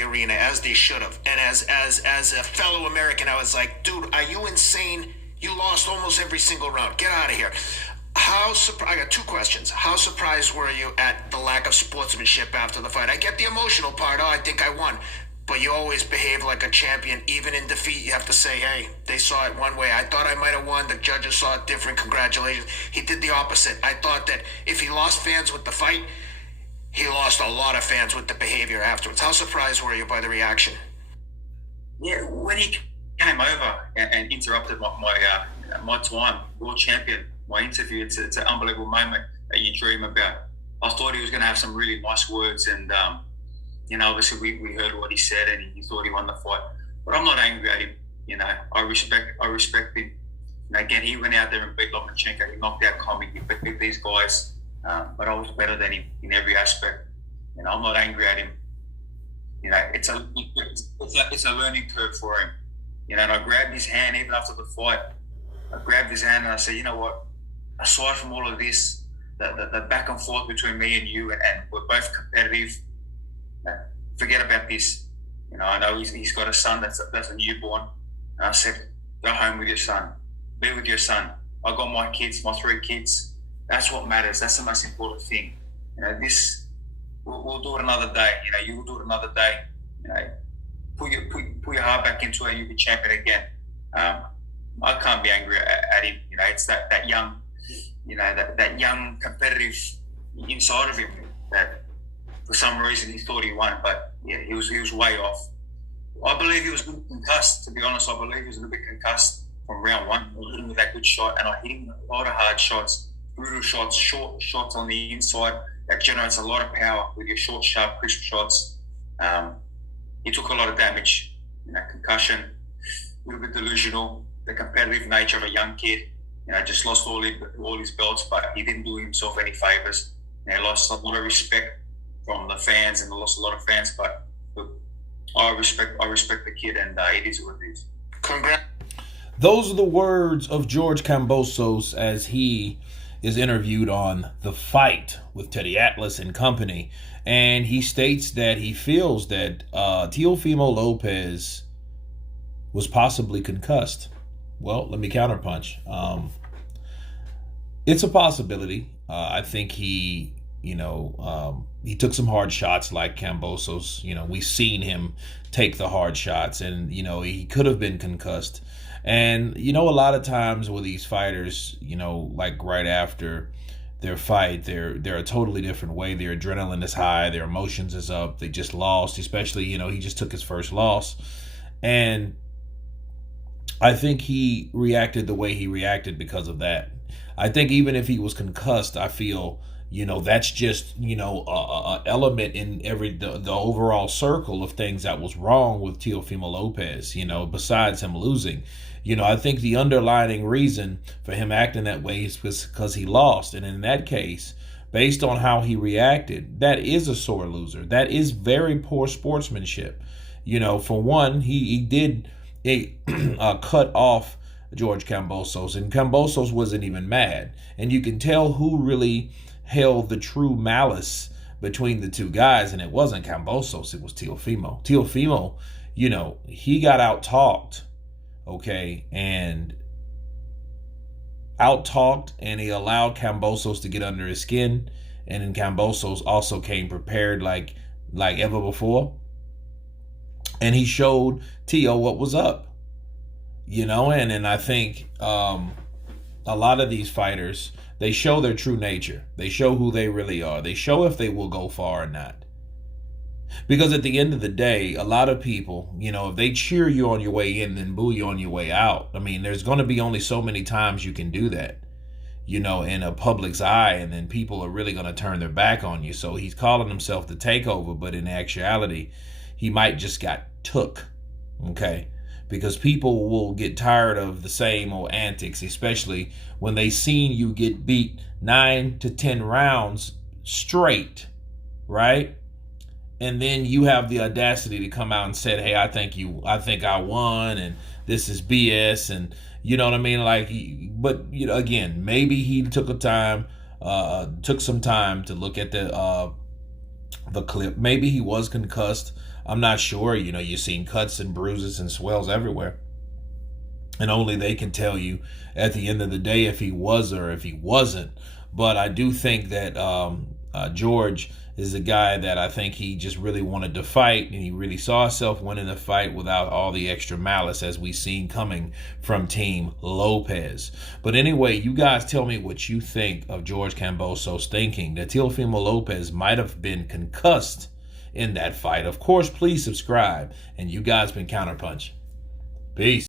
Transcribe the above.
the arena, as they should have. And as a fellow American, I was like, dude, are you insane? You lost almost every single round. Get out of here. I got two questions. How surprised were you at the lack of sportsmanship after the fight? I get the emotional part. Oh, I think I won. But you always behave like a champion. Even in defeat, you have to say, hey, they saw it one way. I thought I might have won. The judges saw it different. Congratulations. He did the opposite. I thought that if he lost fans with the fight, he lost a lot of fans with the behavior afterwards. How surprised were you by the reaction? Yeah, when he came over and interrupted my time, world champion, my interview, it's an unbelievable moment that you dream about. I thought he was going to have some really nice words, and obviously we heard what he said, and he thought he won the fight. But I'm not angry at him. I respect him. And again, he went out there and beat Lomachenko. He knocked out Comic. He beat these guys. But I was better than him in every aspect. I'm not angry at him. It's a learning curve for him. And I grabbed his hand even after the fight. I grabbed his hand and I said, you know what? Aside from all of this, the back and forth between me and you, and we're both competitive. Forget about this. I know he's got a son that's a newborn. And I said, go home with your son. Be with your son. I got my kids, my 3 kids. That's what matters. That's the most important thing. This we'll do it another day. You will do it another day. Put your heart back into it, and you'll be champion again. I can't be angry at him. It's that young, that young competitive inside of him that for some reason he thought he won, but yeah, he was way off. I believe he was a little concussed. To be honest, I believe he was a little bit concussed from round one. I hit him with that good shot, and I hit him with a lot of hard shots. Brutal shots, short shots on the inside that generates a lot of power with your short, sharp, crisp shots. He took a lot of damage, concussion, a little bit delusional, the competitive nature of a young kid. Just lost all his belts, but he didn't do himself any favors. He lost a lot of respect from the fans, and lost a lot of fans. But look, I respect the kid, and it is what it is. Congrats. Those are the words of George Kambosos as he is interviewed on The Fight with Teddy Atlas and company. And he states that he feels that Teofimo Lopez was possibly concussed. Well, let me counterpunch. It's a possibility. I think he took some hard shots like Kambosos. We've seen him take the hard shots, and, he could have been concussed. And, a lot of times with these fighters, like right after their fight, they're a totally different way. Their adrenaline is high. Their emotions is up. They just lost, especially, he just took his first loss. And I think he reacted the way he reacted because of that. I think even if he was concussed, I feel, that's just, a element in the overall circle of things that was wrong with Teofimo Lopez, besides him losing. I think the underlying reason for him acting that way is because he lost. And in that case, based on how he reacted, that is a sore loser. That is very poor sportsmanship. For one, he did cut off George Kambosos, and Kambosos wasn't even mad. And you can tell who really held the true malice between the two guys, and it wasn't Kambosos, it was Teofimo. Teofimo, he got out-talked, okay, and he allowed Kambosos to get under his skin, and then Kambosos also came prepared like ever before, and he showed Teo what was up, and I think a lot of these fighters, they show their true nature. They show who they really are. They show if they will go far or not. Because at the end of the day, a lot of people, if they cheer you on your way in and boo you on your way out, there's going to be only so many times you can do that, in a public's eye, and then people are really going to turn their back on you. So he's calling himself the takeover, but in actuality, he might just got took, okay? Because people will get tired of the same old antics, especially when they seen you get beat 9 to 10 rounds straight, right? And then you have the audacity to come out and say, hey, I think I won, and this is BS, and you know what I mean? But again, maybe he took some time to look at the clip. Maybe he was concussed. I'm not sure. You know, you're seeing cuts and bruises and swells everywhere. And only they can tell you at the end of the day if he was or if he wasn't. But I do think that George is a guy that I think he just really wanted to fight, and he really saw himself winning the fight without all the extra malice as we've seen coming from Team Lopez. But anyway, you guys tell me what you think of George Kambosos thinking that Teofimo Lopez might have been concussed in that fight. Of course, please subscribe, and you guys been Counterpunch. Peace.